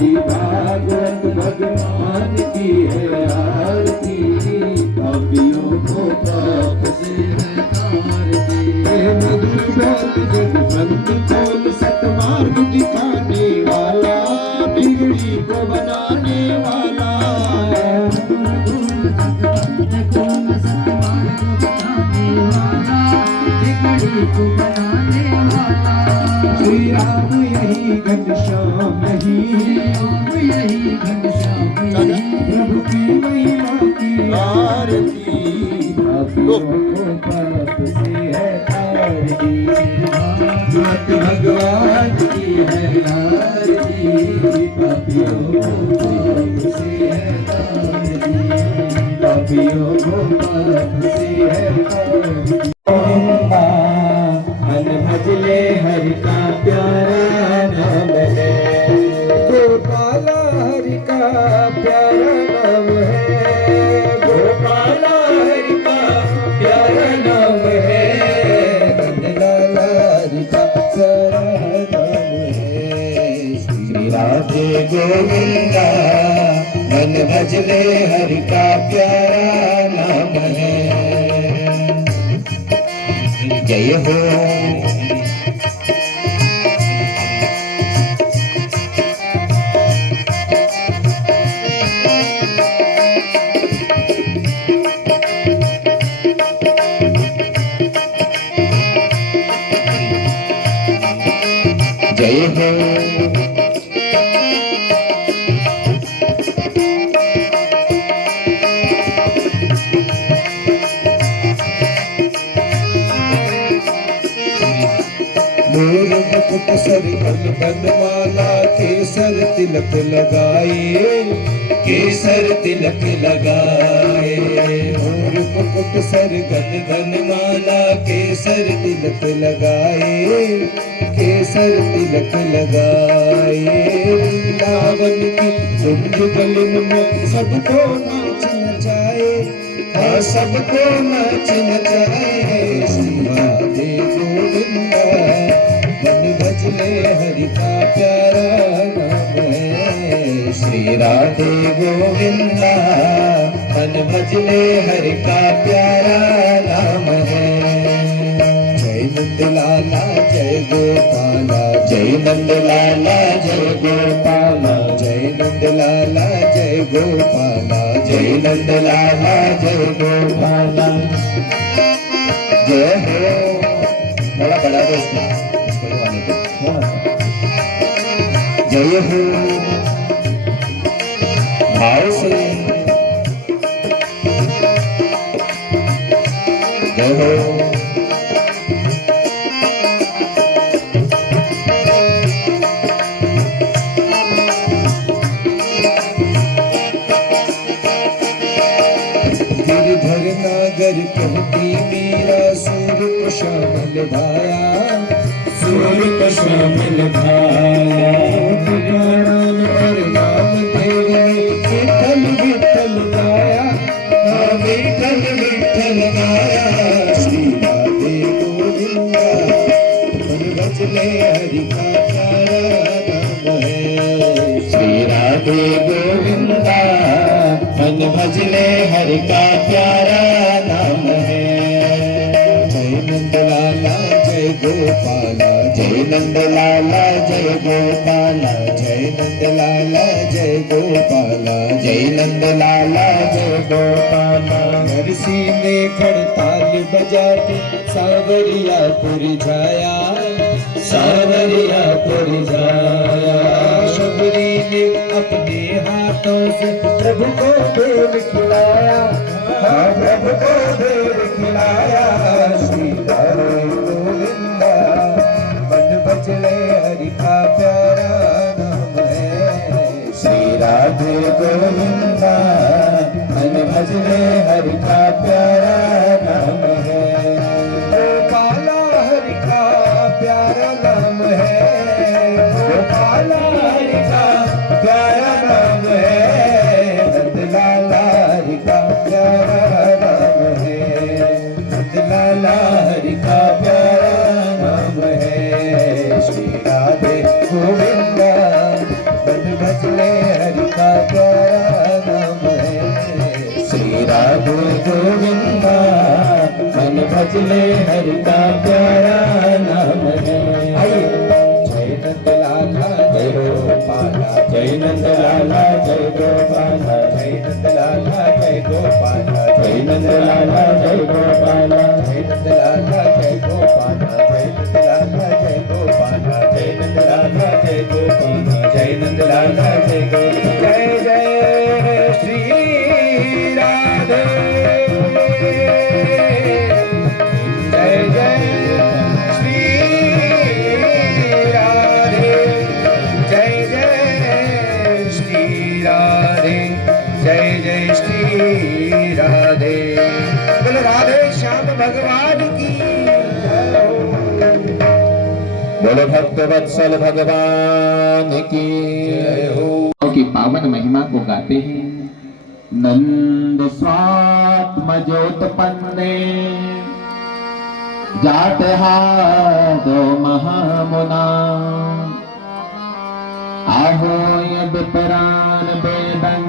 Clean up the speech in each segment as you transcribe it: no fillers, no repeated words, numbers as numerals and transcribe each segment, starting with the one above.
श्री भागवत भगवान की है आरती, पापियों को पाप से है तारती। मधुर बोल जग संत बोल सतमार्ग दिखाने वाला, बिगड़ी को बनाने वाला। श्री राम यही घनश्याम यही प्रभु की महिमा की आरती, पापियों को पाप से है तारती। भगवत भगवान की है आरती, पापियों को पाप से है तारती, पापियों को पाप से है तारती। मन भजले हरि का प्यारा नाम है, गोपाला हरि का प्यारा नाम है, गोपाला हरि का प्यारा नाम है, नंदलाला हरि का प्यारा नाम है। श्री राधे गोविंदा मन भजले हरि का प्यारा नाम है। जय हो जय हो मोर मुकुट सर बनमाला, केसर तिलक लगाए, केसर तिलक लगाए। मोर मुकुट सर बनमाला, केसर तिलक लगाए, केसर तिलक लगाए। लावन की कुंज गलिन में सबको नाच नचाए, हाँ सबको नाच नचाए। श्री राधे गोविंदा मन भजले हरि का प्यारा नाम है, श्री राधे गोविंदा मन भजले हरि का प्यारा नाम है। जय नंद लाला जय गोपाला, जय नंद लाला जय गोपाला, जय नंद लाला जय गोपाला, जय नंद लाला जय गोपाला। जय हो बड़ा बड़ा दोस्त जय हो भाव से जय हो। गिरधर नागर कहती मीरा, सूर को शामिल भाया, सूर को शामिल भाया। पुराण और नाम तेरे विठल विठल गाया, हाँ विठल विठल गाया। श्री राधे गोविंदा मन भजले हरि का प्यारा नाम है, श्री राधे गोविंदा मन भजले हरि का प्यारा नाम है। जय नंद लाला जय गोपाला, जय नंद लाला जय गोपाला, जय नंद लाला जय गोपाला, जय नंद लाला जय गोपाला। नरसी में खड़ताल बजा के सावरिया पुर जाया, सावरिया पुर जाया। शबरी ने अपने हाथों से प्रभु को देव खिलाया, हाँ प्रभु को देव खिलाया। श्री राधे गोविंदा मन भजले हरि का प्यारा नाम है, श्री राधे गोविंदा मन भजले हरि का प्यारा नाम है। गोपाला हरि का प्यारा नाम है, गोपाला हरि का प्यारा नाम है। नंदलाला हरि का प्यारा नाम है, नंदलाला हरि का प्यारा नाम है। श्री राधे गोविंदा मन भज भजले हरि का प्यारा नाम है। श्री राधे गोविंदा मन भजले हरि का प्यारा नाम है। जय नंद लाला जय गोपाला, जय नंद लाला जय गोपाला, जय नंद लाला जय गोपाला, जय नंद लाला जय गोपाला, जय नंद लाला जय गोपाला, जय नंद लाला जय गोपाला, जय नंद लाला जय गोपाला, जय नंद लाला जय गोपाला। जय जय श्री राधे, जय जय जय जय श्री राधे। बोलो राधे श्याम भगवान की जय हो। बोलो भक्त वत्सल भगवान की जय हो। की पावन महिमा को गाते हैं। नंद स्वात्मजोतपन्ने जात दो महामुना, आहोय विपरान वेदं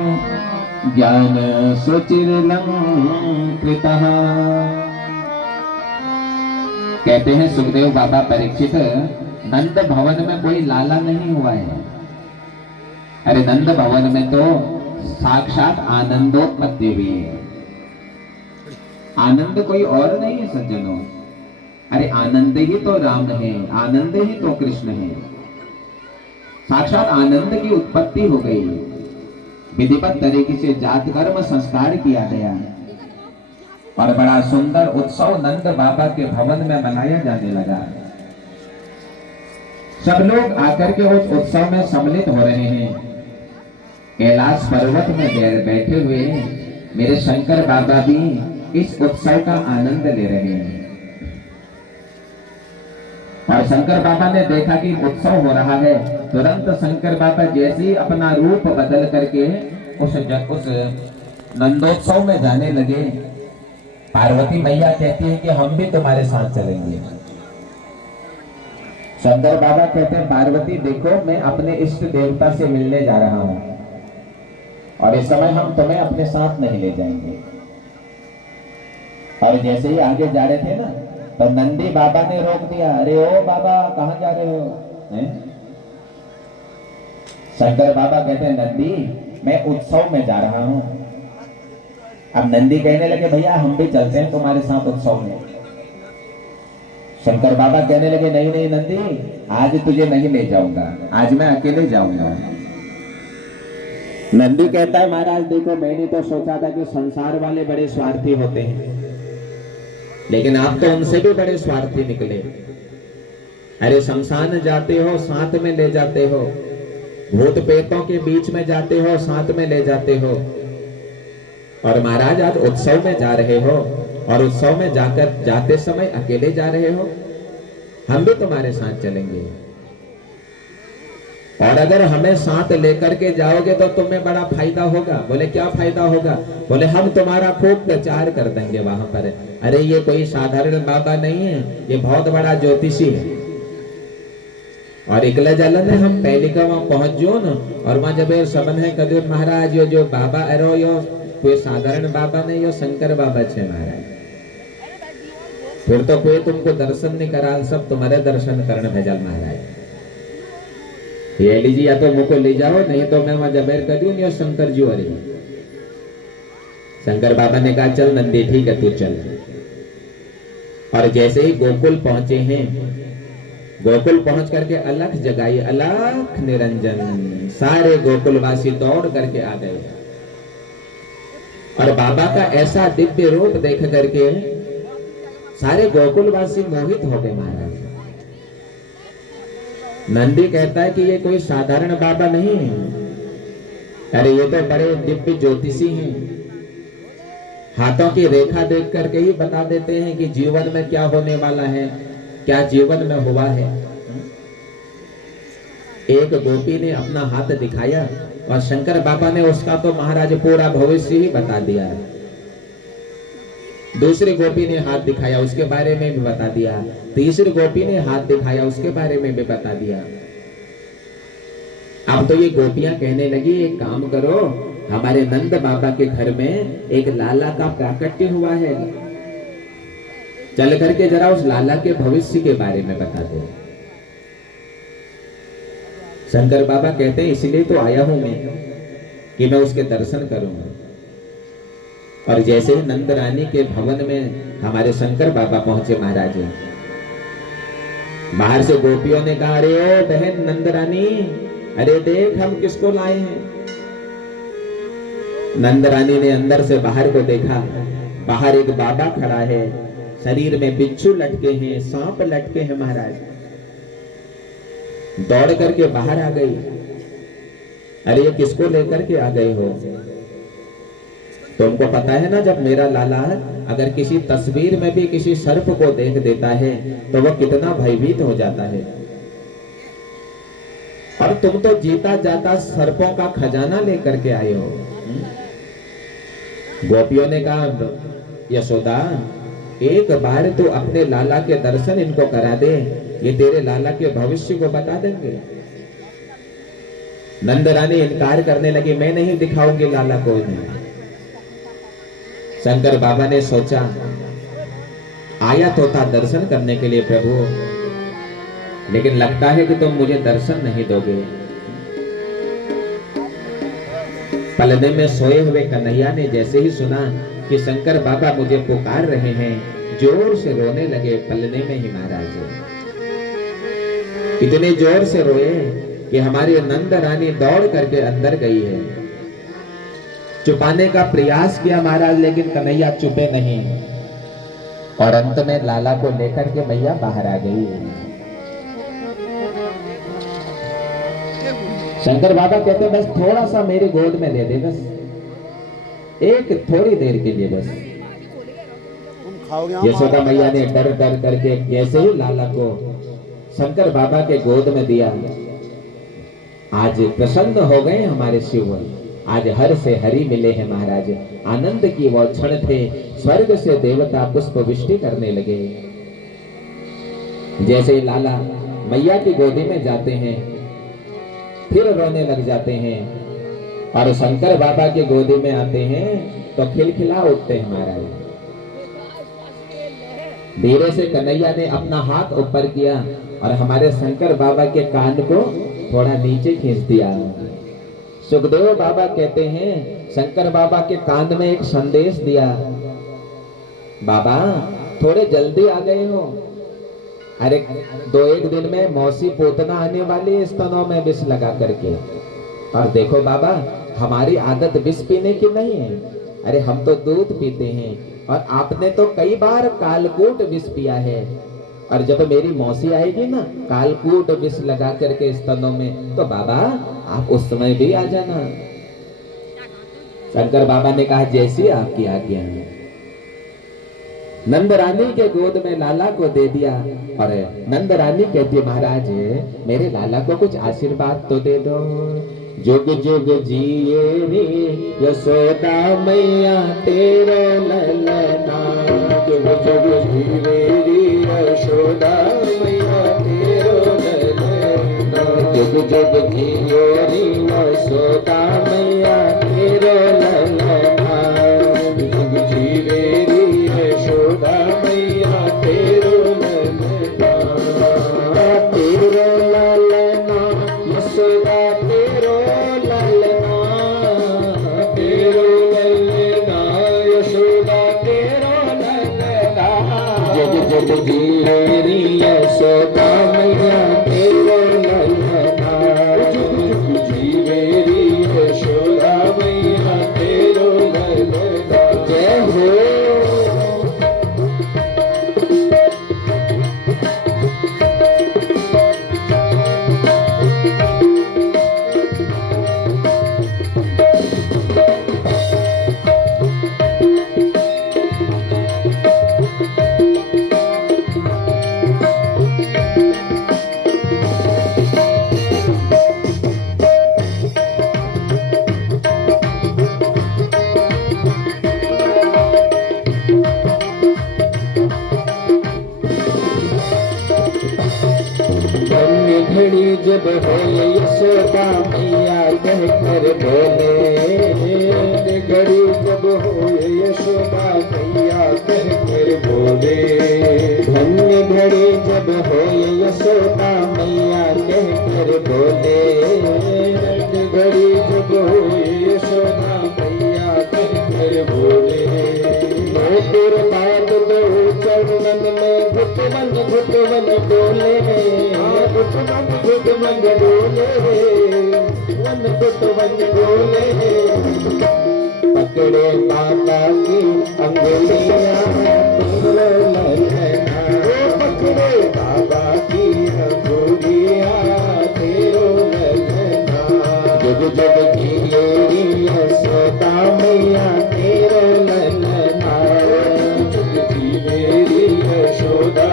ज्ञान सुचिरलंकृतः। कहते हैं सुखदेव बाबा परीक्षित, नंद भवन में कोई लाला नहीं हुआ है। अरे नंद भवन में तो साक्षात आनंदोत्पत्ति हुई है। आनंद कोई और नहीं है सज्जनों। अरे आनंद ही तो राम है, आनंद ही तो कृष्ण है। साक्षात आनंद की उत्पत्ति हो गई। विधिवत तरीके से जात कर्म संस्कार किया गया और बड़ा सुंदर उत्सव नंद बाबा के भवन में मनाया जाने लगा। सब लोग आकर के उस उत्सव में सम्मिलित हो रहे हैं। कैलाश पर्वत में बैठे हुए मेरे शंकर बाबा भी इस उत्सव का आनंद ले रहे हैं। और शंकर बाबा ने देखा कि उत्सव हो रहा है, तुरंत शंकर बाबा जैसे ही अपना रूप बदल करके उस नंदोत्सव में जाने लगे। पार्वती मैया कहती है कि हम भी तुम्हारे साथ चलेंगे। शंकर बाबा कहते हैं पार्वती देखो, मैं अपने इष्ट देवता से मिलने जा रहा हूं और इस समय हम तुम्हें अपने साथ नहीं ले जाएंगे। और जैसे ही आगे जा रहे थे ना, तो नंदी बाबा ने रोक दिया। अरे ओ बाबा, कहां जा रहे हो? शंकर बाबा कहते हैं नंदी, मैं उत्सव में जा रहा हूं। अब नंदी कहने लगे भैया हम भी चलते हैं तुम्हारे साथ उत्सव में। शंकर बाबा कहने लगे नहीं नहीं नंदी, आज तुझे नहीं ले जाऊंगा, आज मैं अकेले जाऊंगा। नंदी कहता है महाराज देखो, मैंने तो सोचा था कि संसार वाले बड़े स्वार्थी होते हैं, लेकिन आप तो उनसे भी बड़े स्वार्थी निकले। अरे शमशान जाते हो साथ में ले जाते हो, भूत प्रेतों के बीच में जाते हो साथ में ले जाते हो, और महाराज आज उत्सव में जा रहे हो और उत्सव में जाते समय अकेले जा रहे हो। हम भी तुम्हारे साथ चलेंगे और अगर हमें साथ लेकर के जाओगे तो तुम्हें बड़ा फायदा होगा। बोले क्या फायदा होगा? बोले हम तुम्हारा खूब प्रचार कर देंगे वहां पर। अरे ये कोई साधारण बाबा नहीं है, ये बहुत बड़ा ज्योतिषी है। और इकला जलन है, हम पहले का वहां पहुंच जो न, और वहां जब सबन है कदूर महाराज यो जो बाबा अरो यो कोई साधारण बाबा नहीं, यो शंकर बाबा छे महाराज। फिर तो कोई तुमको दर्शन नहीं करा, सब तुम्हारे दर्शन करने भेजल महाराज। ये लीजिए, या तो मुझको ले जाओ, नहीं तो मैं वहां जबेर कर दूं, यो शंकर जी अरे। शंकर बाबा ने कहा चल नंदी ठीक है तू चल। और जैसे ही गोकुल पहुंचे हैं, गोकुल पहुंच करके अलख जगाई, अलख निरंजन। सारे गोकुलवासी दौड़ करके आ गए और बाबा का ऐसा दिव्य रूप देख करके सारे गोकुलवासी मोहित हो गए महाराज। नंदी कहता है कि ये कोई साधारण बाबा नहीं है, अरे ये तो बड़े दिव्य ज्योतिषी हैं। हाथों की रेखा देख करके ही बता देते हैं कि जीवन में क्या होने वाला है, क्या जीवन में हुआ है। एक गोपी ने अपना हाथ दिखाया और शंकर बाबा ने उसका तो महाराज पूरा भविष्य ही बता दिया। दूसरी गोपी ने हाथ दिखाया, उसके बारे में भी बता दिया। तीसरी गोपी ने हाथ दिखाया, उसके बारे में भी बता दिया। अब तो ये गोपियां कहने लगी एक काम करो, हमारे नंद बाबा के घर में एक लाला का प्राकट्य हुआ है, चल करके जरा उस लाला के भविष्य के बारे में बता दो। शंकर बाबा कहते हैं इसलिए तो आया हूं मैं कि मैं उसके दर्शन करूंगा। और जैसे ही नंद रानी के भवन में हमारे शंकर बाबा पहुंचे महाराज, बाहर से गोपियों ने कहा, अरे ओ बहन नंद रानी, अरे देख हम किसको लाए हैं। नंद रानी ने अंदर से बाहर को देखा, बाहर एक बाबा खड़ा है, शरीर में बिच्छू लटके हैं, सांप लटके हैं महाराज। दौड़ करके बाहर आ गई, अरे ये किसको लेकर के आ गए हो? तुमको पता है ना, जब मेरा लाला अगर किसी तस्वीर में भी किसी सर्प को देख देता है तो वह कितना भयभीत हो जाता है, और तुम तो जीता जाता सर्पों का खजाना लेकर के आए हो। गोपियों ने कहा, यशोदा एक बार तो अपने लाला के दर्शन इनको करा दे, ये तेरे लाला के भविष्य को बता देंगे। नंद रानी इनकार करने लगी, मैं नहीं दिखाऊंगी लाला को इन्हें। शंकर बाबा ने सोचा, आया तो था दर्शन करने के लिए प्रभु, लेकिन लगता है कि तुम मुझे दर्शन नहीं दोगे। पलने में सोए हुए कन्हैया ने जैसे ही सुना कि शंकर बाबा मुझे पुकार रहे हैं, जोर से रोने लगे पलने में ही महाराज। इतने जोर से रोए कि हमारी नंद रानी दौड़ करके अंदर गई है। छुपाने का प्रयास किया महाराज, लेकिन कन्हैया चुपे नहीं, और अंत में लाला को लेकर के मैया बाहर आ गई। शंकर बाबा कहते बस थोड़ा सा मेरी गोद में ले दे, बस एक थोड़ी देर के लिए बस। यशोदा मैया ने डर डर करके कैसे ही लाला को शंकर बाबा के गोद में दिया। आज प्रसन्न हो गए हमारे शिव, आज हर से हरि मिले हैं महाराज। आनंद की वो क्षण थे, स्वर्ग से देवता पुष्प वृष्टि करने लगे। जैसे लाला मैया की गोदी में जाते हैं फिर रोने लग जाते हैं, और शंकर बाबा की गोदी में आते हैं तो खिलखिला उठते हैं महाराज। धीरे से कन्हैया ने अपना हाथ ऊपर किया और हमारे शंकर बाबा के कान को थोड़ा नीचे खींच दिया। सुखदेव बाबा कहते हैं शंकर बाबा के कान में एक संदेश दिया, बाबा थोड़े जल्दी आ गए हो, अरे 2-1 दिन में मौसी पोतना आने वाली है स्तनों में विष लगा करके। और देखो बाबा हमारी आदत विष पीने की नहीं है, अरे हम तो दूध पीते हैं, और आपने तो कई बार कालकूट विष पिया है, और जब मेरी मौसी आएगी ना कालकूट विष लगा करके स्तनों में, तो बाबा आप उस समय भी आ जाना। शंकर बाबा ने कहा जैसी आपकी आज्ञा है। नंद रानी के गोद में लाला को दे दिया, और नंद रानी कहती है महाराज मेरे लाला को कुछ आशीर्वाद तो दे दो। जुग जुग जिए रे यशोदा मैया तेरो ललना, जुग जुग जिए रे यशोदा मैया तेरो ललना, जुग जुग जिए रे यशोदा मैया तेरो ललना, जुग जिए रे यशोदा मैया तेरो ललना, तेरो ललना यशोदा तेरो ललना, तेरो ललना यशोदा तेरो ललना, जग जग जिए रे यशोदा मैया तेरो ललना, जुग जुग जिए रे यशोदा मैया तेरो ललना। जय हो। जब हो यशोदा मैया कह कर बोले, घड़ी जब हो यशोदा मैया कह कर बोले, धन्य घड़ी जब हो यशोदा मैया कह कर बोले, घड़ी जब हो यशोदा मैया कह कर बोले, मोतिर बात दो चरणन में घुटवन घुटवन डोले, घुटमन घुटमन डोले, वन घुटवन डोले, पकड़े माता की अंगुलियां तेरे ललना, पकड़े बाबा की अंगुलियां तेरो ललना, जुग जुग जियोरी यशोदा मैया तेरे ललना, जुग जी मेरी यशोदा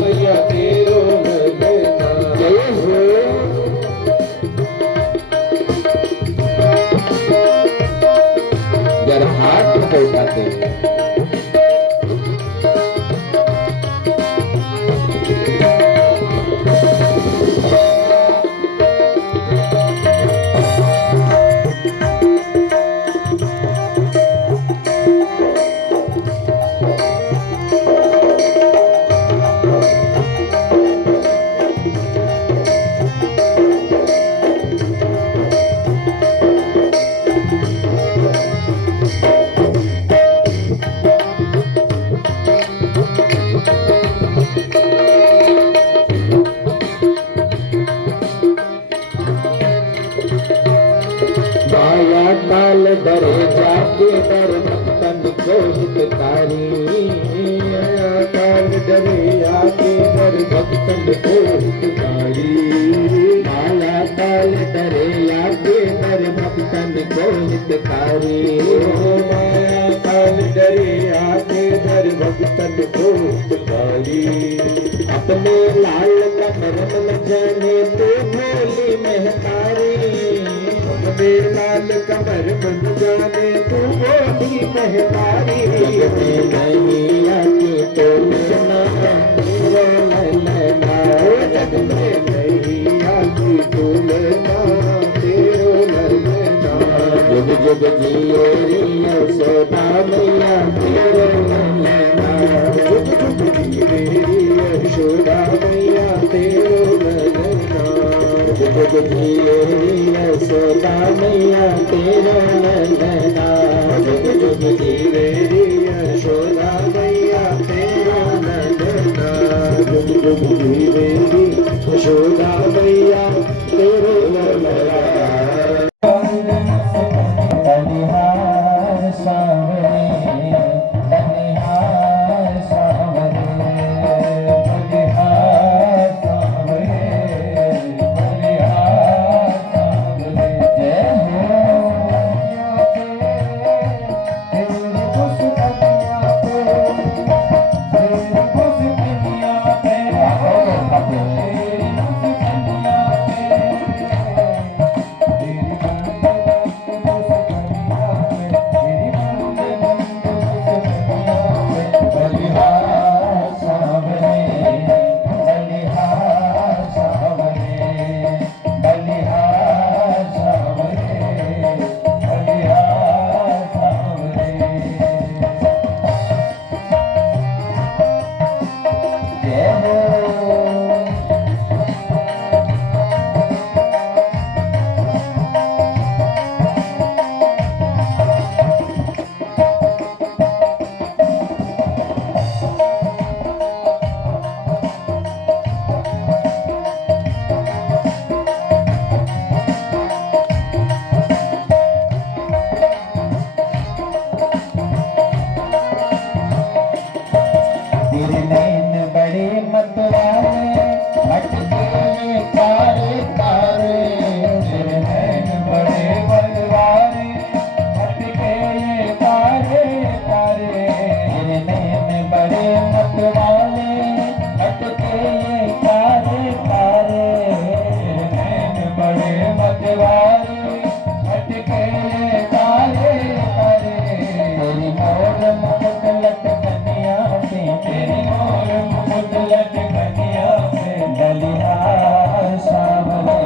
मैया तेरो ललना। जय हो। जरा हाथ में उठाते हैं। माया काल डरे जाके डर भक्तन को हितकारी, काल डरे आके डर भक्तन को हितकारी, माया काल डरे आके डर भक्तन को हितकारी, माया काल डरे आके डर भक्तन को हितकारी, अपने लाल कमर में जाने तो भोली महतारी, अपने लाल कमर बन जाने तू बोली महतारी, जग में नहीं आके तो मिलना तेरा ललना, जग में नहीं आती तू लेना तेरो ललना, जुग जुग जियो रे यशोदा मैया तेरे ललना, जुग जुग जी मेरी यशोदा मैया तेरो ललना, जुग जुग जियो रे यशोदा मैया तेरे ललना, जुग जुग जी मेरी यशोदा मैया तेरो ललना, जुग जुग जी मेरी यशोदा मैया तेरो ललना। बलिहार सावरे, बलिहार सावरे, बलिहार सावरे, बलिहार सावरे। जय हो तेरी खुश दुनिया पे, तेरी खुश दुनिया पे, तेरी खुश दुनिया बलिहार सावरे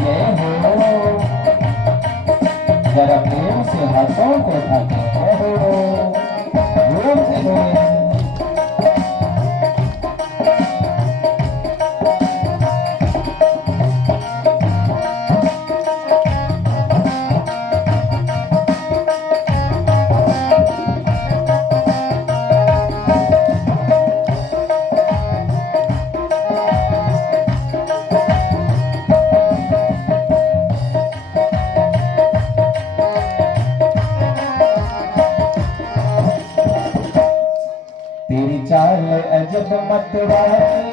जय हो। जरा प्रेम से हाथों को उठा के जय हो, जोर से बोले। तेरी चाल अजब मतवाली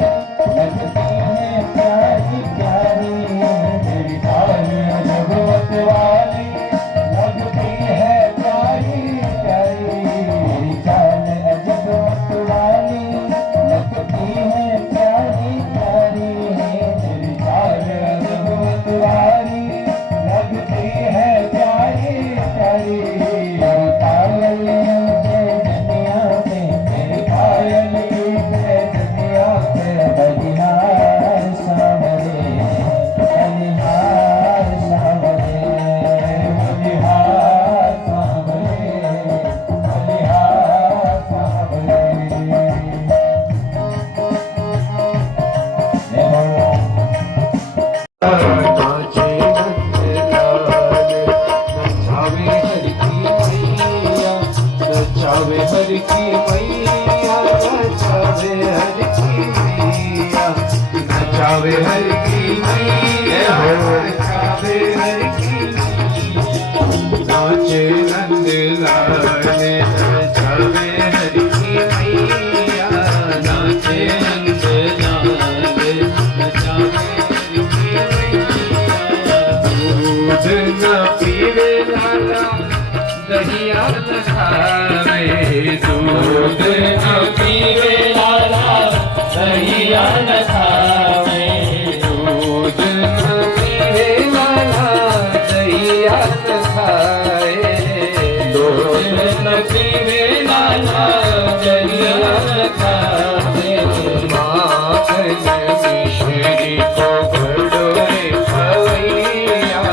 लगती है प्यारी प्यारी। तेरी चाल अजब मतवाली लगती है प्यारी प्यारी। तेरी चाल अजब मतवाली लगती है प्यारी प्यारी। तेरी चाल अजब मतवाली लगती है प्यारी प्यारी। नचावे हर की मैया, नचावे हर की मैया, नचावे हर की मैया, नचावे हर की मैया। नाचे नंद लाले नचावे हर की मैया, नाचे नंद लाले नचावे हर की मैया। दूध न पीवे लाला दहिया न खावे, दूध न पीवे लाला दहिया न खावे। दूध न पीवे लाला दहिया न खाए, दूध न पीवे लाला दहिया न खाए। माखन मिश्री को भड़ोरे खवैया,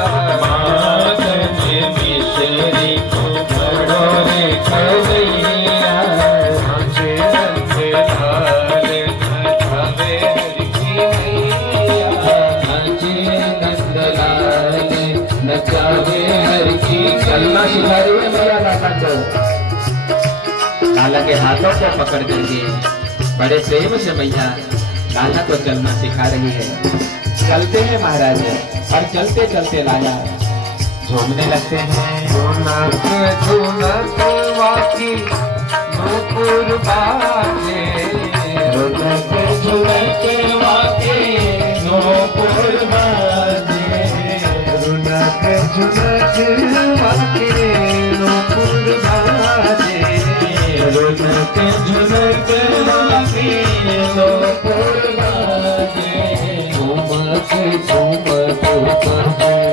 माखन मिश्री को भड़ोरे खवैया। नाचे नंद लाल नचावे हर की मैया, नाचे नंद लाल नचावे हर की। चलना सिखा रही है मैया लाला को, लाला के हाथों को पकड़ करके बड़े प्रेम से मैया लाला को चलना सिखा रही है। चलते हैं महाराज और चलते चलते लाला झूमने लगते हैं। झुनक झुनक वाकी नूपुर बाजे, झुनक झुनक वाकी नूपुर बाजे। झुनक झुनक वाकी नूपुर बाजे, झुनक झुनक वाकी नूपुर बाजे। झुमक झुमक बाजे,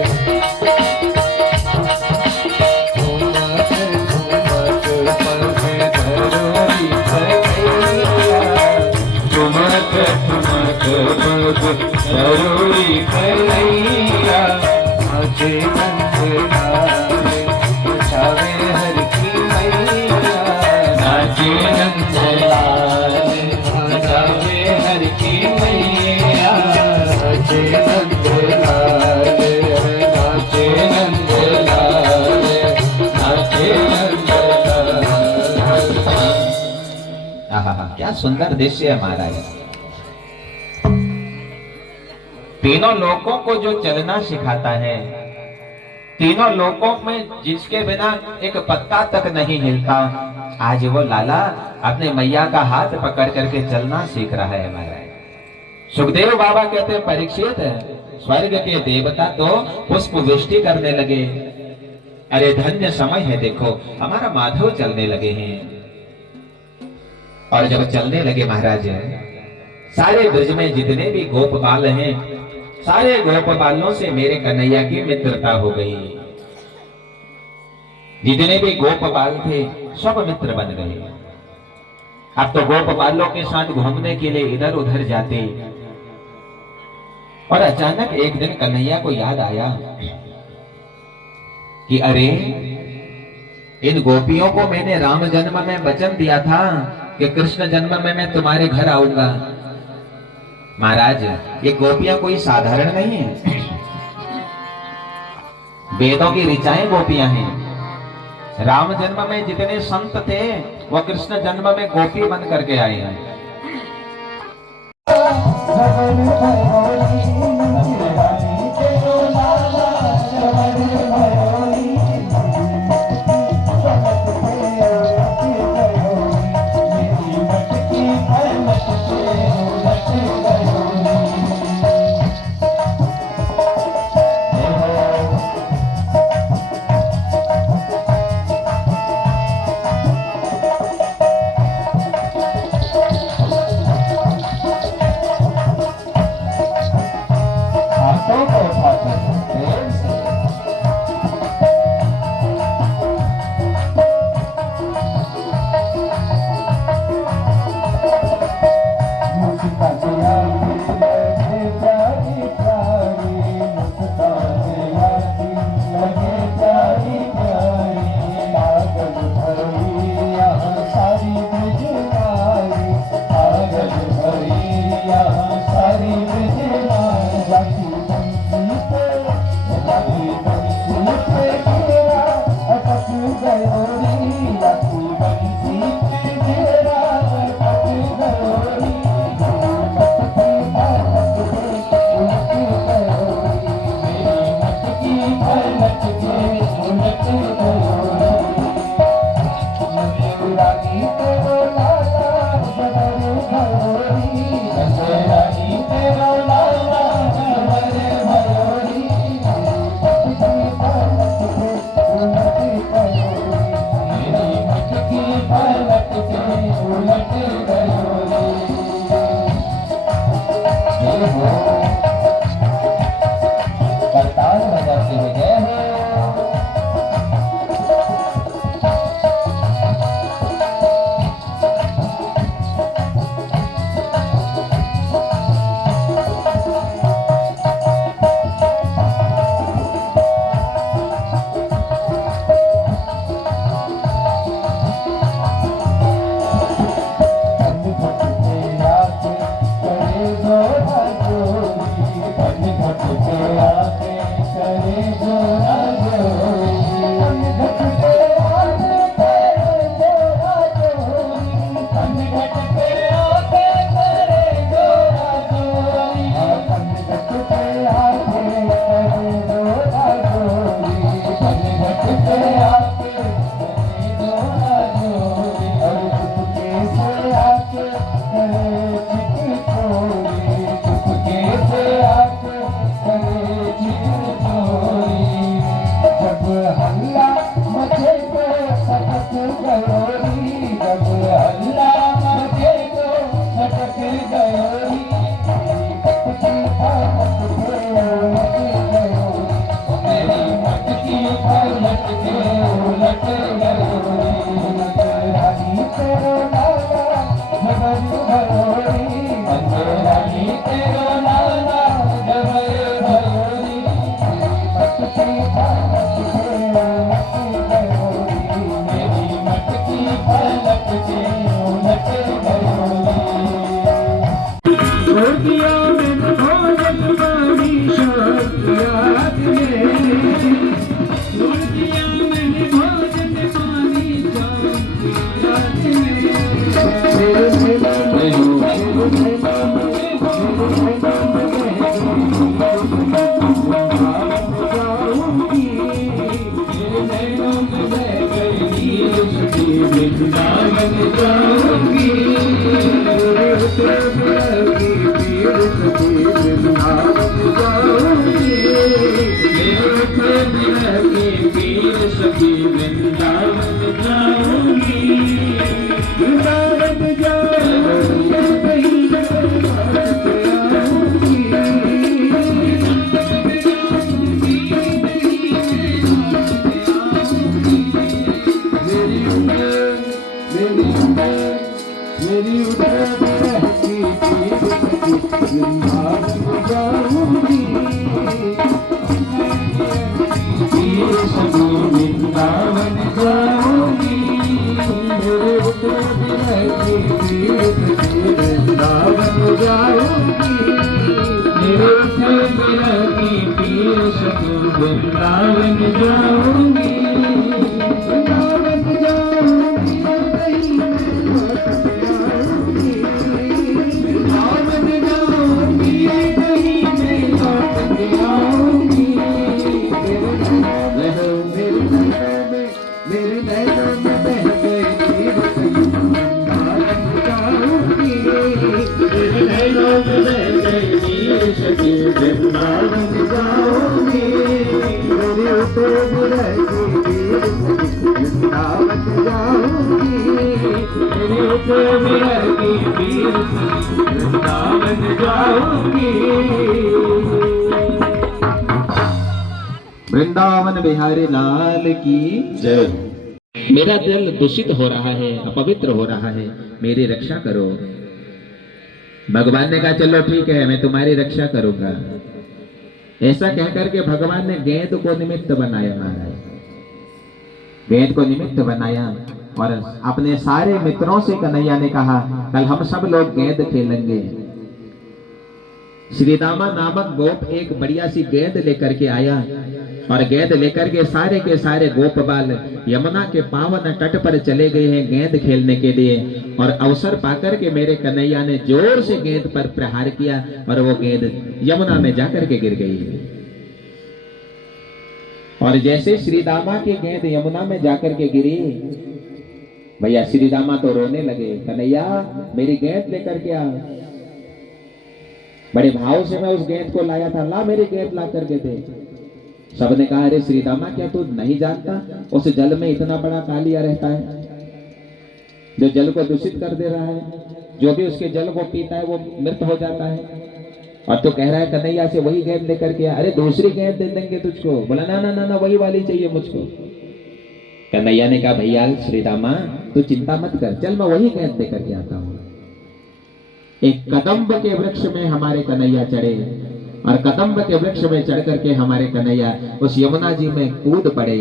जरूरी कन्हैया। नाचे नंद लाल नचावे हर की मैया, नाचे नंद लाल नचावे हर की मैया। नाचे नंद लाल नाचे नंद लाल नाचे नंद लाल। आहा, क्या सुंदर दृश्य है महाराज। तीनों लोकों को जो चलना सिखाता है, तीनों लोकों में जिसके बिना एक पत्ता तक नहीं हिलता, आज वो लाला अपने मैया का हाथ पकड़ करके चलना सीख रहा है महाराज। सुखदेव बाबा कहते हैं परीक्षित स्वर्ग के देवता तो पुष्प वृष्टि करने लगे। अरे धन्य समय है, देखो हमारा माधव चलने लगे हैं। और जब चलने लगे महाराज, सारे ब्रज में जितने भी गोपबाल हैं, सारे गोपबालों से मेरे कन्हैया की मित्रता हो गई। जितने भी गोपबाल थे सब मित्र बन गए। अब तो गोपबालों के साथ घूमने के लिए इधर उधर जाते और अचानक एक दिन कन्हैया को याद आया कि अरे, इन गोपियों को मैंने राम जन्म में वचन दिया था कि कृष्ण जन्म में मैं तुम्हारे घर आऊंगा। महाराज, ये गोपियां कोई साधारण नहीं है, वेदों की ऋचाएं गोपियां हैं। राम जन्म में जितने संत थे वो कृष्ण जन्म में गोपी बन करके आए हैं। Baby, वृंदावन जाऊंगी, वृंदावन जाऊंगी, कहीं मैं लौट के आऊंगी, वृंदावन जाऊंगी, कहीं मैं लौट के आऊंगी। मेरे नैनों में बह गई नीर कहीं वृंदावन जाऊंगी, मेरे नैनों में बह गई नीर सखी वृंदावन जाऊंगी, मेरी तो रहेगी नीर सखी वृंदावन जाऊंगी, मेरी तो रहेगी नीर सखी वृंदावन जाऊंगी। वृंदावन बिहारी लाल की जय। मेरा दिल दूषित हो रहा है, अपवित्र हो रहा है, मेरी रक्षा करो। भगवान ने कहा चलो ठीक है, मैं तुम्हारी रक्षा करूंगा। ऐसा कहकर के भगवान ने गेंद को निमित्त बनाया महाराज, गेंद को निमित्त बनाया और अपने सारे मित्रों से कन्हैया ने कहा कल हम सब लोग गेंद खेलेंगे। श्री दामा नामक गोप एक बढ़िया सी गेंद लेकर के आया और गेंद लेकर के सारे गोप बाल यमुना के पावन तट पर चले गए हैं गेंद खेलने के लिए। और अवसर पाकर के मेरे कन्हैया ने जोर से गेंद पर प्रहार किया और वो गेंद यमुना में जाकर के गिर गई। और जैसे श्री दामा की गेंद यमुना में जाकर के गिरी, भैया श्री दामा तो रोने लगे, कन्हैया मेरी गेंद लेकर के आ। बड़े भाव से मैं उस गेंद को लाया था, ला मेरी गेंद ला करके दे। सबने कहा अरे श्री दामा क्या तू नहीं जानता उस जल में इतना बड़ा कालिया रहता है जो जल को दूषित कर दे रहा है, जो भी उसके जल को पीता है वो मृत हो जाता है। और तो कह रहा है कन्हैया से वही गेंद लेकर के, अरे दूसरी गेंद दे देंगे तुझको। बोला ना ना ना ना वही वाली चाहिए मुझको। कन्हैया ने कहा भैया श्री दामा तू चिंता मत कर, चल मैं वही गेंद दे करके आता हूँ। एक कदम्ब के वृक्ष में हमारे कन्हैया चढ़े और कदम्ब के वृक्ष में चढ़ करके हमारे कन्हैया उस यमुना जी में कूद पड़े।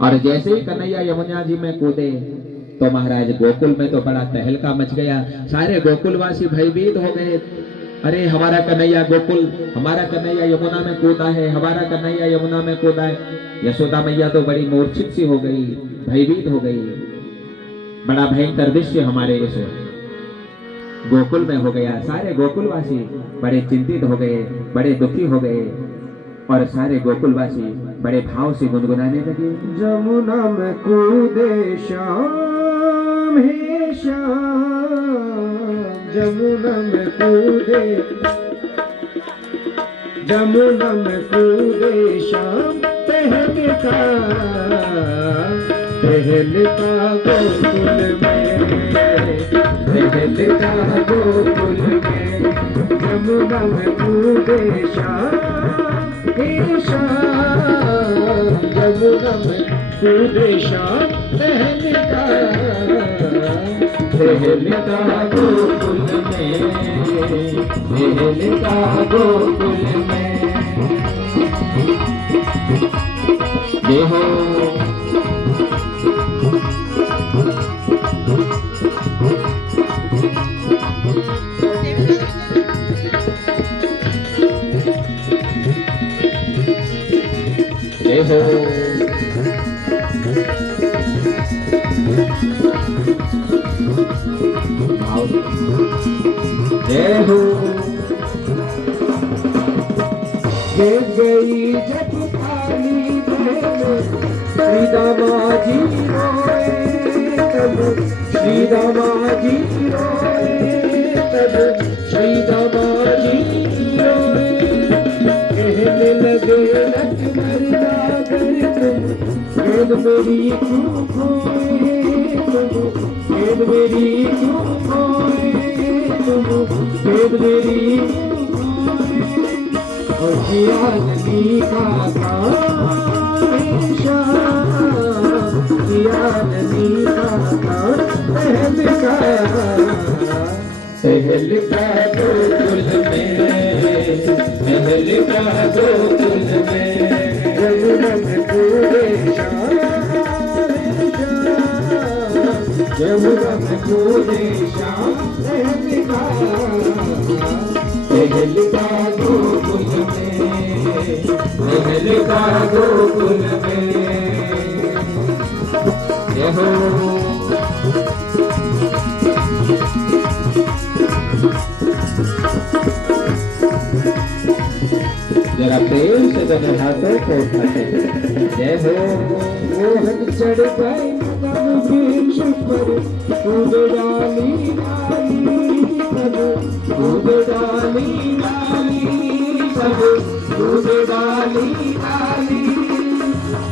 और जैसे ही कन्हैया यमुना जी में कूदे तो महाराज गोकुल में तो बड़ा तहलका मच गया। सारे गोकुलवासी भयभीत हो गए, अरे हमारा कन्हैया गोकुल, हमारा कन्हैया यमुना में कूदा है, हमारा कन्हैया यमुना में कूदा है। यशोदा मैया तो बड़ी मूर्छित सी हो गई, भयभीत हो गई। बड़ा भयंकर दृश्य हमारे इस गोकुल में हो गया। सारे गोकुलवासी बड़े चिंतित हो गए, बड़े दुखी हो गए और सारे गोकुलवासी बड़े भाव से गुनगुनाने लगे। जमुना में कूदे श्याम हे श्याम, जमुना में कूदे, जमुना में कूदे श्याम, टहलता टहलता गोकुल में, टहलता गोकुल में, जमुना में कूदे श्याम हे श्याम, जमुना में कूदे श्याम, टहलता टहलता गोकुल में, टहलता गोकुल में। जय हो जय हो जय हो। गिर गई जब काली बहन, श्री दामा जी रोए तब, श्री दामा जी रोए तब, श्री दामा जी रोए। कहने लगे लक्ष्मण नागर तुम, गेंद मेरी क्यों खोए तुम, गेंद मेरी क्यों खोए तुम, गेंद मेरी क्यों खोए। और जियानी का जियानी का टहलता टहलता गोकुल में, टहलता गोकुल में, जमुना में कूदे श्याम, जमुना में कूदे श्याम, टहलता टहलता गोकुल में, लिखा गोकुल में। जय हो। जरा प्रेम से दोनों हाथों को उठाते जय हो। मोहन चढ़ गए वृक्ष पर कूद डाली डाली सब, कूद डाली डाली सब, कूद डाली डाली।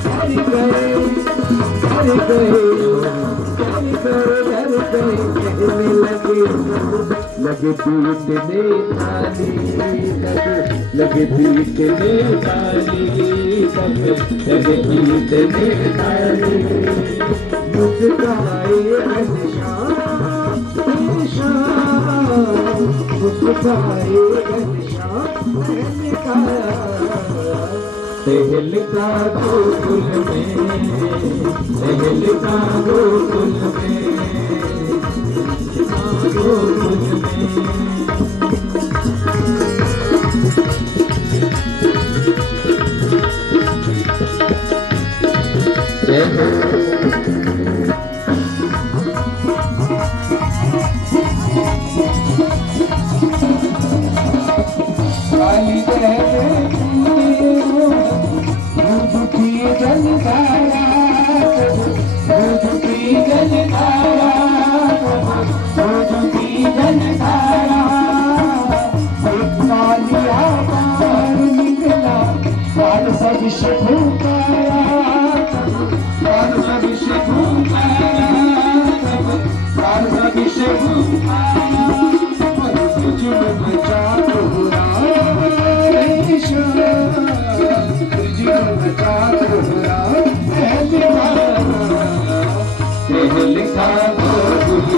हर गए हर गए हर गए हर गए कहने लगे लगे पीटने ताली लगे पीटने ताली लगे पीटने ताली। मुस्काए घनश्याम मुस्काए घनश्याम टहलता गोकुल में टहलता गोकुल में गोकुल में। जय हो। काली की जलधारा की जलधारा की जलधारा। कालिया पार निकला पार सब शकुकारा पार सब शकुकारा पार सब शकुकारा। तुझे बचा तोरा तुझे बचा तोरा लिखा गोकुल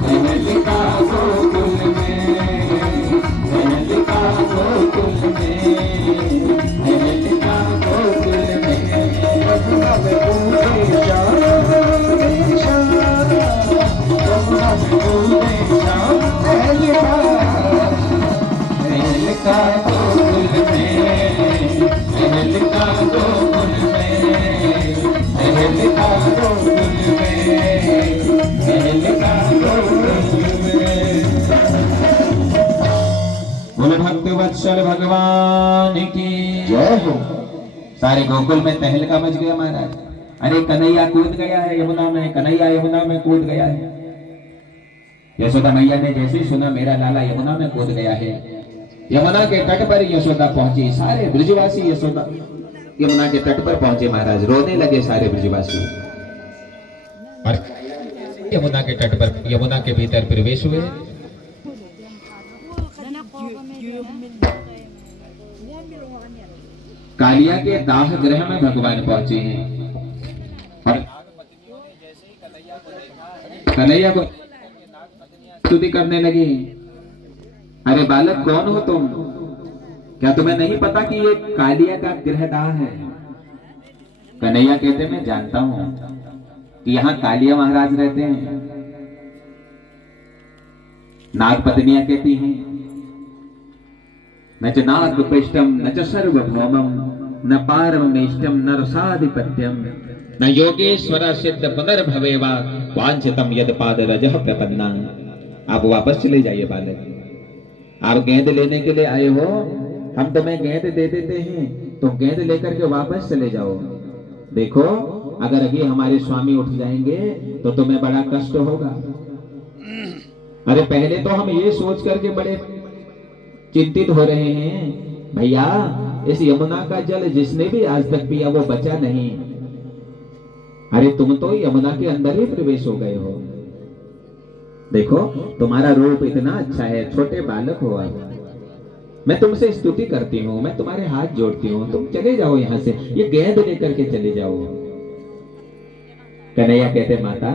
में लिखा गोकुल में लिखा गोकुल में लिखा गोकुल में। यमुना में कूदे श्याम यमुना में कूदे श्याम लिखा गोकुल में लिखा गोकुल में लिखा गोकुल में लिखा गोकुल में। बोलो भक्त वत्सल भगवान की जय हो। सारे गोकुल में तहलका मच गया महाराज। अरे कन्हैया कूद गया है यमुना में, कन्हैया यमुना में कूद गया है। यशोदा मैया ने जैसे ही सुना मेरा लाला यमुना में कूद गया है, यमुना के तट पर यशोदा पहुंची। सारे ब्रजवासी यशोदा यमुना के तट पर पहुंचे महाराज। रोने लगे सारे ब्रजवासी और यमुना के तट पर यमुना के भीतर प्रवेश हुए। कालिया के दाह गृह में भगवान पहुंचे हैं और कन्हैया को स्तुति करने लगी। अरे बालक कौन हो तुम? क्या तुम्हें नहीं पता कि ये कालिया का गृहदाह है? कन्हैया कहते मैं जानता हूं कि यहाँ कालिया महाराज रहते हैं। नाग पत्नियां कहती हैं न च नाग पृष्ठम न च सर्वभौमम न पारमेष्टम न रसाधिपत्यम न योगेश्वर सिद्ध पुनर्भवेवा वांछितम यद पाद रजः प्रपन्ना। आप वापस चले जाइए बालक। आप गेंद लेने के लिए आए हो, हम तुम्हें गेंद दे देते हैं, तुम गेंद लेकर के वापस चले जाओ। देखो अगर अभी हमारे स्वामी उठ जाएंगे तो तुम्हें बड़ा कष्ट होगा। अरे पहले तो हम ये सोच करके बड़े चिंतित हो रहे हैं भैया, इस यमुना का जल जिसने भी आज तक पिया वो बचा नहीं। अरे तुम तो यमुना के अंदर ही प्रवेश हो गए हो। देखो तुम्हारा रूप इतना अच्छा है, छोटे बालक हो आप। मैं तुमसे स्तुति करती हूँ, मैं तुम्हारे हाथ जोड़ती हूँ, तुम चले जाओ यहाँ से, ये गेंद लेकर के चले जाओ। कन्हैया कहते माता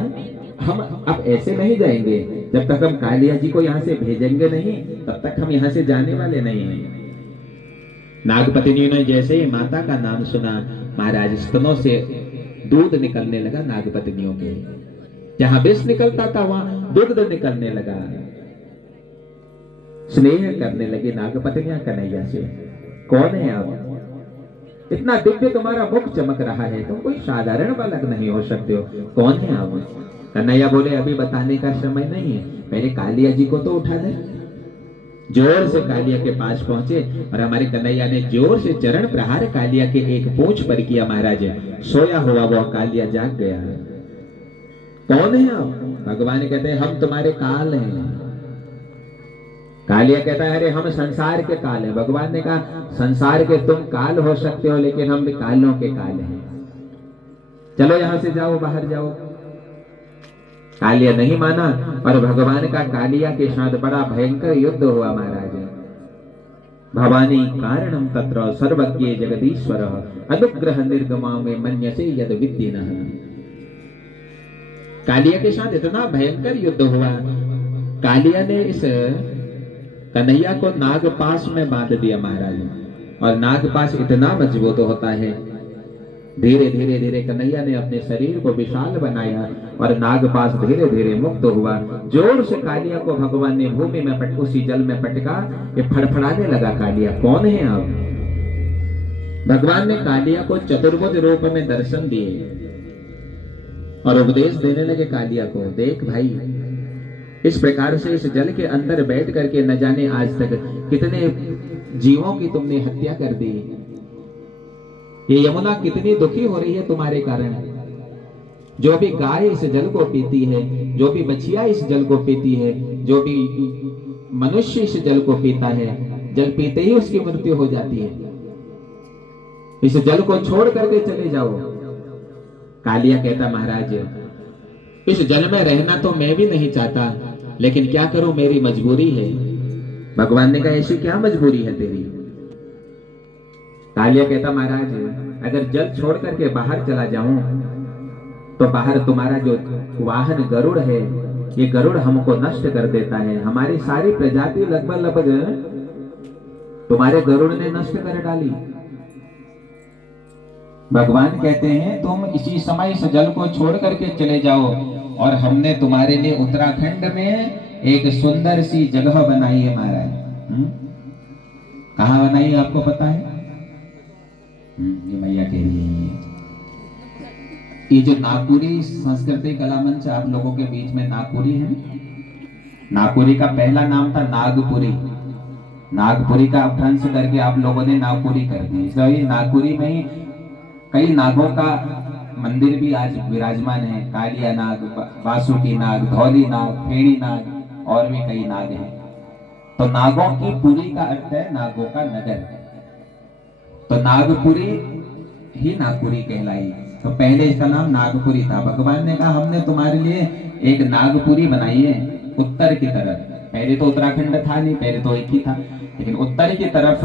हम अब ऐसे नहीं जाएंगे, जब तक हम कालिया जी को यहाँ से भेजेंगे नहीं तब तक हम यहाँ से जाने वाले नहीं हैं। नागपत्नियों ने जैसे ही माता का नाम सुना महाराज स्तनों से दूध निकलने लगा। नागपत्नियों के जहां विष निकलता था वहां दूध निकलने लगा। स्नेह करने लगी नागपत्नियां कन्हैया से। कौन है आप? इतना दिव्य तुम्हारा मुख चमक रहा है, तुम कोई साधारण बालक नहीं हो सकते हो, कौन है आप? कन्हैया बोले अभी बताने का समय नहीं है, पहले कालिया जी को तो उठा दे। जोर से कालिया के पास पहुंचे और हमारे कन्हैया ने जोर से चरण प्रहार कालिया के एक पूंछ पर किया। महाराज सोया हुआ वह कालिया जाग गया। कौन है आप? भगवान कहते हैं हम तुम्हारे काल हैं। कालिया कहता है अरे हम संसार के काल हैं। भगवान ने कहा संसार के तुम काल हो सकते हो, लेकिन हम भी कालों के काल हैं। चलो यहां से जाओ, बाहर जाओ। कालिया नहीं माना और भगवान का कालिया के साथ बड़ा भयंकर युद्ध हुआ। महाराज भवानी कारणम तत्र सर्वज्ञ जगदीश्वर अनुग्रह निर्गमा में मन्यसे यद विद्यिनः। कालिया के साथ इतना भयंकर युद्ध हुआ, कालिया ने इस कन्हैया को नागपाश में बांध दिया। महाराज और नागपाश इतना मजबूत होता है, धीरे धीरे धीरे कन्हैया ने अपने शरीर को विशाल बनाया और नागपाश धीरे धीरे मुक्त हुआ। जोर से कालिया को भगवान ने भूमि में उसी जल में पटका, ये फड़फड़ाने लगा। कालिया कौन है आप? भगवान ने कालिया को चतुर्भुज रूप में दर्शन दिए और उपदेश देने लगे कालिया को, देख भाई इस प्रकार से इस जल के अंदर बैठ करके न जाने आज तक कितने जीवों की तुमने हत्या कर दी। ये यमुना कितनी दुखी हो रही है तुम्हारे कारण। जो भी गाय इस जल को पीती है, जो भी बछिया इस जल को पीती है, जो भी मनुष्य इस जल को पीता है, जल पीते ही उसकी मृत्यु हो जाती है। इस जल को छोड़ करके चले जाओ। कालिया कहता महाराज इस जल में रहना तो मैं भी नहीं चाहता, लेकिन क्या करूं, मेरी मजबूरी है। भगवान ने कहा ऐसी क्या मजबूरी है तेरी? कालिया कहता महाराज अगर जल छोड़ करके बाहर चला जाऊं तो बाहर तुम्हारा जो वाहन गरुड़ है, ये गरुड़ हमको नष्ट कर देता है। हमारी सारी प्रजाति लगभग तुम्हारे गरुड़ ने नष्ट कर डाली। भगवान कहते हैं तुम इसी समय इस जल को छोड़ करके चले जाओ और हमने तुम्हारे लिए उत्तराखंड में एक सुंदर सी जगह बनाई है। महाराज कहाँ बनाई है आपको पता है? ये मैया कह रही है। ये जो नागपुरी संस्कृति कला मंच आप लोगों के बीच में नागपुरी है, नागपुरी का पहला नाम था नागपुरी। नागपुरी का अपभ्रंश करके आप लोगों ने नागपुरी कर दी। इसलिए नागपुरी में ही कई नागों का मंदिर भी आज विराजमान है। कालिया नाग, वासुकी नाग, धौली नाग, फेड़ी नाग और भी कई नाग हैं। तो नागों की पुरी का अर्थ है नागों का नगर। तो नागपुरी ही नागपुरी कहलाई। तो पहले इसका नाम नागपुरी था। भगवान ने कहा हमने तुम्हारे लिए एक नागपुरी बनाई है उत्तर की तरफ। पहले तो उत्तराखंड था नहीं, पहले तो एक ही था, लेकिन उत्तर की तरफ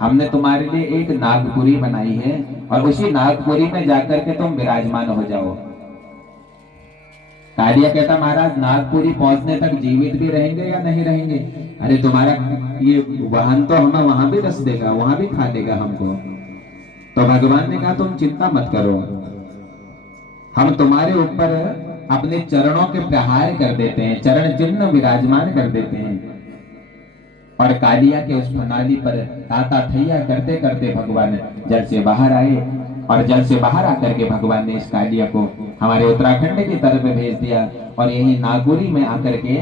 हमने तुम्हारे लिए एक नागपुरी बनाई है और उसी नागपुरी में जाकर के तुम विराजमान हो जाओ। कालिया कहता महाराज नागपुरी पहुंचने तक जीवित भी रहेंगे या नहीं रहेंगे? अरे तुम्हारा ये वाहन तो हमें वहां भी रस देगा, वहां भी खा देगा हमको। तो भगवान ने कहा तुम चिंता मत करो, हम तुम्हारे ऊपर अपने चरणों के प्रहार कर देते हैं, चरण चिन्ह विराजमान कर देते हैं। और कालिया के उस प्रणाली पर ताता थैया करते करते भगवान जल से बाहर आए और जल से बाहर आकर के भगवान ने इस कालिया को हमारे उत्तराखंड की तरफ भेज दिया और यही नागपुरी में आकर के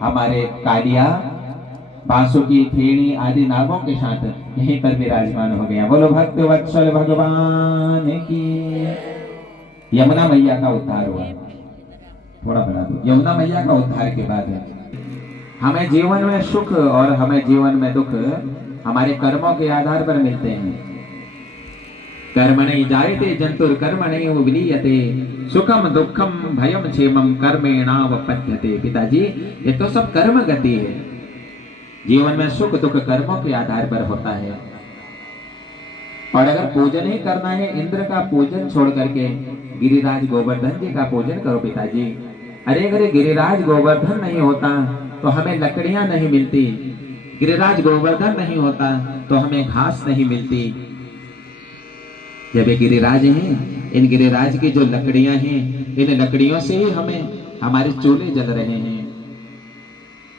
हमारे कालिया, बांसुकी, फेणी आदि नागों के साथ यहीं पर विराजमान हो गया। बोलो भक्त वत्सल भगवान की। यमुना मैया का उद्धार हुआ। थोड़ा बना दो। यमुना मैया का उद्धार के बाद हमें जीवन में सुख और हमें जीवन में दुख हमारे कर्मों के आधार पर मिलते हैं। कर्मणि जायते जंतुर कर्मणि विलीयते सुखम दुखम भयम क्षेमम कर्मेणावपद्यते। पिताजी ये तो सब कर्म गति है। जीवन में सुख दुख कर्मों के आधार पर होता है। और अगर पूजन ही करना है, इंद्र का पूजन छोड़ करके गिरिराज गोवर्धन जी का पूजन करो पिताजी। अरे अगर गिरिराज गोवर्धन नहीं होता तो हमें लकड़ियां नहीं मिलती, गिरिराज गोवर्धन नहीं होता तो हमें घास नहीं मिलती। जब ये गिरिराज हैं, इन गिरिराज की जो लकड़ियां हैं, इन लकड़ियों से ही हमें हमारे चूल्हे जल रहे हैं।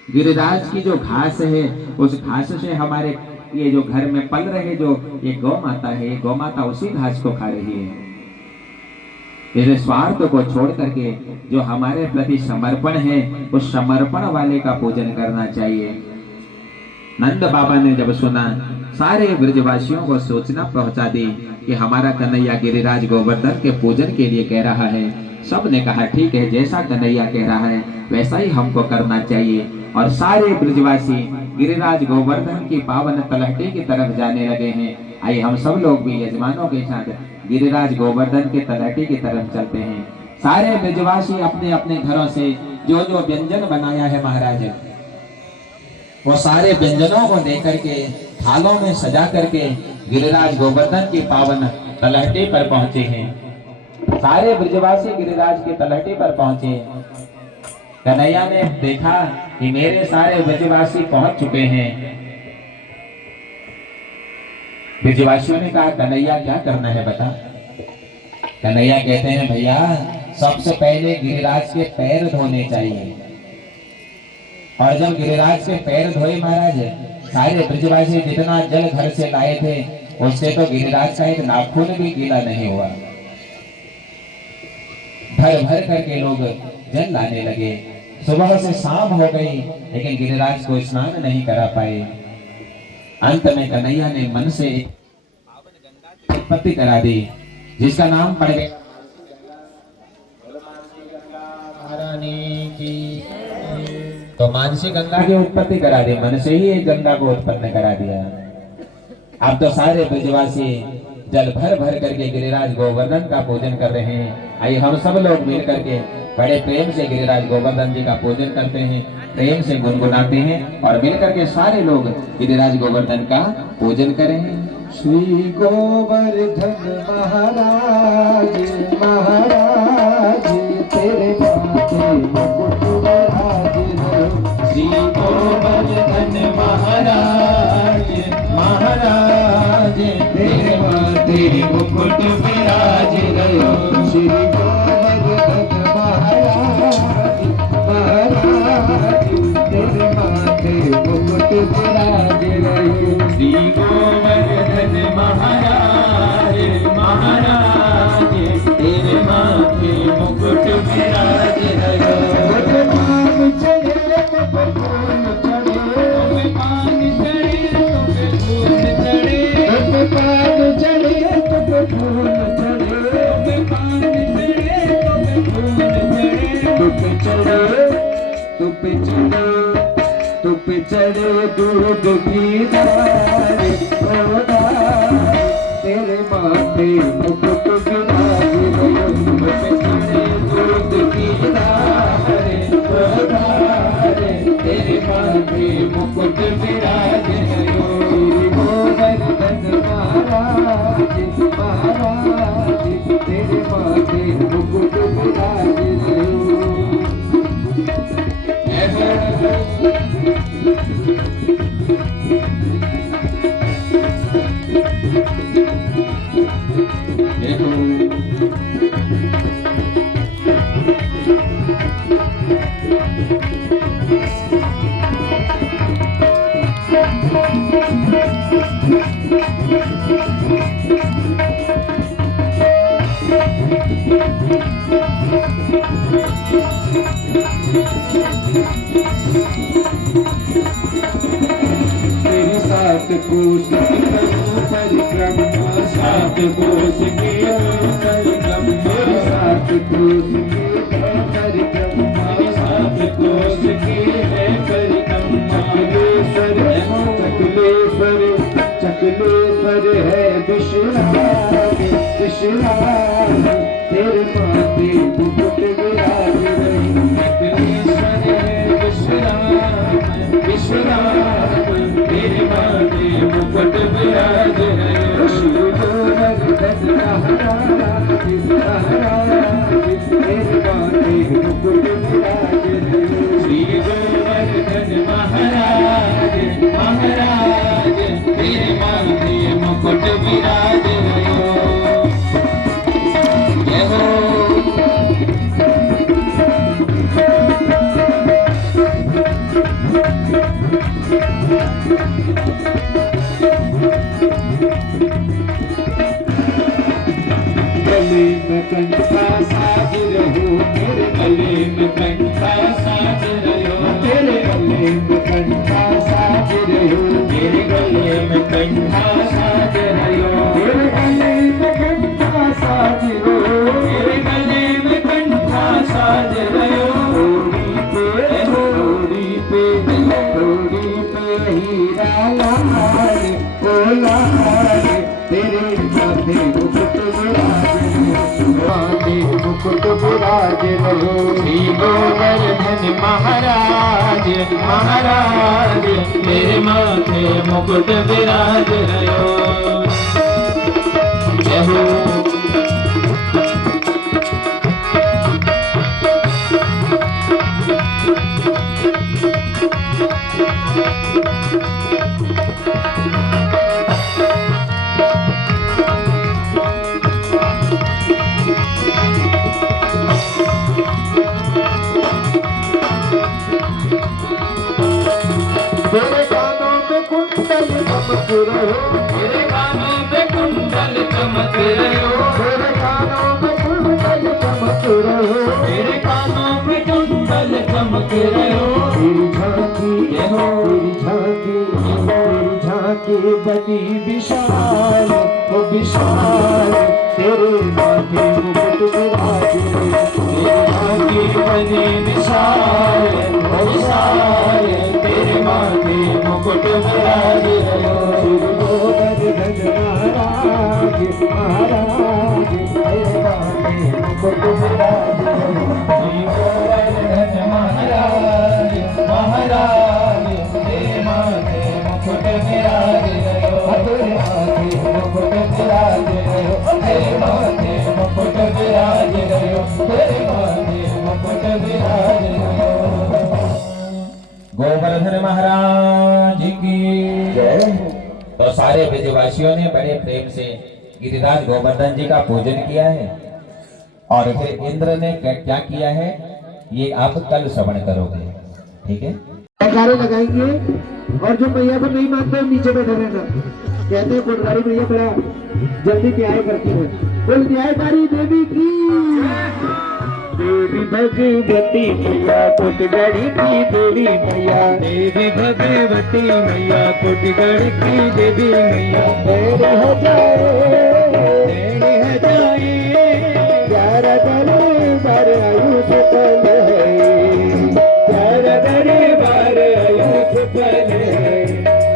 गिरिराज की जो घास है, उस घास से हमारे ये जो घर में पल रहे जो ये गौ माता है, ये गौ माता उसी घास को खा रही है। इस स्वार्थ को छोड़ करके जो हमारे प्रति समर्पण है, उस समर्पण वाले का पूजन करना चाहिए। नंद बाबा ने जब सुना, सारे ब्रजवासियों को सूचना पहुंचा दी कि हमारा कन्हैया गिरिराज गोवर्धन के पूजन के लिए कह रहा है। सब ने कहा ठीक है, जैसा कन्हैया कह रहा है वैसा ही हमको करना चाहिए। और सारे ब्रजवासी गिरिराज गोवर्धन की पावन तलहटी की तरफ जाने लगे हैं। आइए हम सब लोग भी यजमानों के साथ गिरिराज गोवर्धन के तलहटी की तरफ चलते हैं। सारे ब्रजवासी अपने अपने घरों से जो जो व्यंजन बनाया है महाराज, वो सारे व्यंजनों को लेकर के थालों में सजा करके गिरिराज गोवर्धन की पावन तलहटी पर पहुंचे हैं। सारे ब्रजवासी गिरिराज की तलहटी पर पहुंचे। कन्हैया ने देखा कि मेरे सारे ब्रजवासी पहुंच चुके हैं। ब्रजवासियों ने कहा कन्हैया क्या करना है बता। कन्हैया कहते हैं भैया सबसे पहले गिरिराज के पैर धोने चाहिए। और जब गिरिराज के पैर धोए महाराज, सारे ब्रजवासी जितना जल घर से लाए थे उससे तो गिरिराज का एक नाखून भी गीला नहीं हुआ। भर भर करके लोग जल लाने लगे। सुबह से शाम हो गई लेकिन गिरिराज को स्नान नहीं करा पाए। अंत में कन्हैया ने मन से उत्पत्ति करा दी, जिसका नाम पड़ गया तो मानसी गंगा की उत्पत्ति करा दी। मन से ही एक गंगा को उत्पन्न करा दिया। अब तो सारे ब्रजवासी जल भर भर करके गिरिराज गोवर्धन का पूजन कर रहे हैं। आइए हम सब लोग मिल करके बड़े प्रेम से गिरिराज गोवर्धन जी का पूजन करते हैं, प्रेम से गुनगुनाते हैं और मिल करके सारे लोग गिरिराज गोवर्धन का पूजन करें। श्री गोवर्धन महाराज महाराज तेरे माथे मुकुट विराज रहो। श्री गोवर्धन महाराज महाराज तेरे माथे मुकुट विराज रहो। श्री गोवर्धन महाराज महाराज तेरे माथे मुकुट विराज रहो। श्री गोवर्धन महाराज महाराज तेरे माथे मुकुट विराज रहो। पान चढ़े तो फूल चढ़े, पान चढ़े तो फूल चढ़े, पान चढ़े तो फूल चढ़े, पान चढ़े तो फूल चढ़े। तुप चढ़े दूध की धारे, ओ धारे तेरे माथे मुकुट विराज रहो। तुप चढ़े दूध की धारे, ओ धारे तेरे माथे मुकुट विराज रहो। श्री गोवर्धन महाराज महाराज तेरे माथे मुकुट विराज रहो। तेरी सात कोस की करूं परिक्रमा, सात कोस की परिक्रमा, सात कोस की परिक्रमा, सात कोस की है परिक्रमा। चकलेश्वर चकलेश्वर है विश्राम विश्राम तेरे माथे मुकुट विराज रही। चकलेश्वर है विश्राम विश्राम तेरे माथे मुकुट विराज रहो। श्री गोवर्धन महाराज महाराज तेरे माथे मुकुट विराज रहो। श्री गोवर्धन महाराज महाराज तेरे माथे मुकुट विराज रहो। जय हो। में कंठा साज रहो, मेरे गले में कंठा साज रहो, तेरे गले में कंठा साज रहो, मेरे गले में कंठा साज रहो, तेरे गले में कंठा साज रहो, मेरे गले में कंठा साज रहो। डोरी पे हीरा लाल ओ लाल, तेरे माथे मुकुट विराज, माथे मुकुट विराज रहो, श्री गोवर्धन महाराज महाराज, तेरे माथे मुकुट विराज रहो। जय हो। तेरे कानों में कुंडल चमक रहो, तेरे कानों में कुंडल चमक रहो, तेरे कानों में कुंडल चमक रहो, तेरे कानों में कुंडल चमक रहो। तेरी झांकी हो, तेरी झांकी, तेरी झांकी बड़ी विशाल ओ विशाल, तेरे माथे मुकुट विराज, तेरी झांकी बड़ी विशाल ओ विशाल, तेरे माथे मुकुट विराज रहो। श्री गोवर्धन महाराज महाराज, तेरे माथे मुकुट विराज रहो, श्री गोवर्धन महाराज महाराज, तेरे माथे मुकुट विराज रहो, तेरे माथे मुकुट विराज रहो, तेरे माथे मुकुट विराज रहो, तेरे माथे मुकुट विराज रहो। गोवर्धन महाराज की जय। तो सारे ब्रजवासियों ने बड़े प्रेम से गिरिराज गोवर्धन जी का पूजन किया है, और फिर इंद्र ने क्या किया है ये आप कल श्रवण करोगे, ठीक है। जयकारे लगाएंगे, और जो मैया को नहीं मानते हो नीचे बैठे रहना। कहते हैं कोटगारी मैया बड़ा जल्दी न्याय करती है, बोल न्यायकारी देवी की। देवी भगवती मैया कोटगढ़ी की देवी मैया, देवी भगवती मैया कोटगढ़ की देवी मैया, देर हो जाए ग्यारह दरबार आयुष फल है, ग्यारह दरबार आयुष फल है।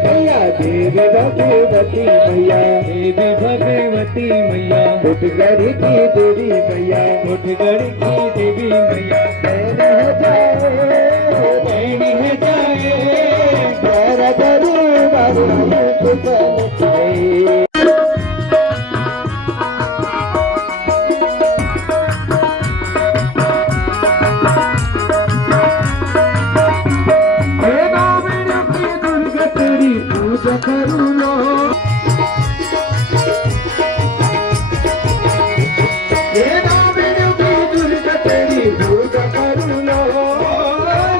मैया देवी भगवती मैया, देवी भगवती मैया कोटगढ़ की देवी मैया, कोटगढ़ की देवी मैया, देर हो जाए ग्यारह दरबार आयुष फल है। करुणा हे रावण की दुर्गा तेरी पूजा करुणा,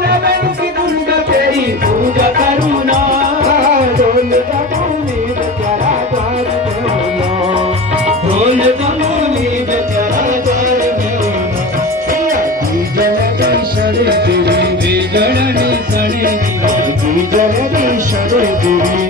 रावण की दुर्गा तेरी पूजा करुणा, ढोल बजाने बेचारा द्वार ढोला, ढोल बजाने बेचारा द्वार ढोला। जननी सड़े तेरी जननी सड़े तेरी जननी सड़े तेरी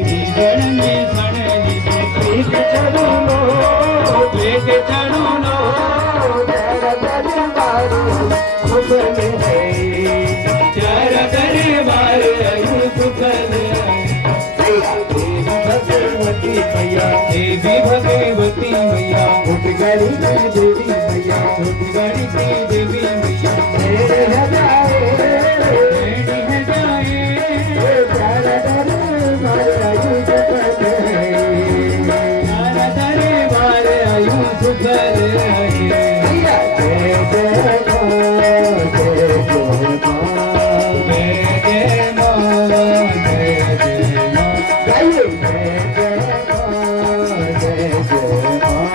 देवी भगवती मैया कोटगढ़ी की देवी मैया, कोटगढ़ी की देवी मैया, तेरे जाए प्यारा दरबार आयुष फल है, प्यारा दरबार आयुष फल है। जय जय जय मां, जय जय मां, जय जय मां, जय जय मां, जय जय मां, जय जय मां।